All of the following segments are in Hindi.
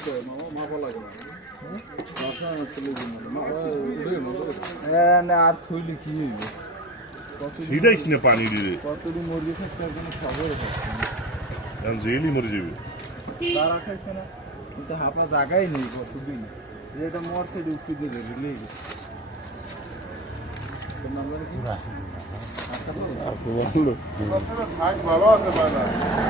सीधा इसने पानी दे दे कतली मरजी जेली मर जेबी तो हाफा जगह ही नहीं कर तू भी ये तो मोर से डूबती दे रही ले तो नंबर की राशि आता है आसवान लो बस ना साइज भलो आता है ना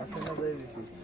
a cena yeah. dele,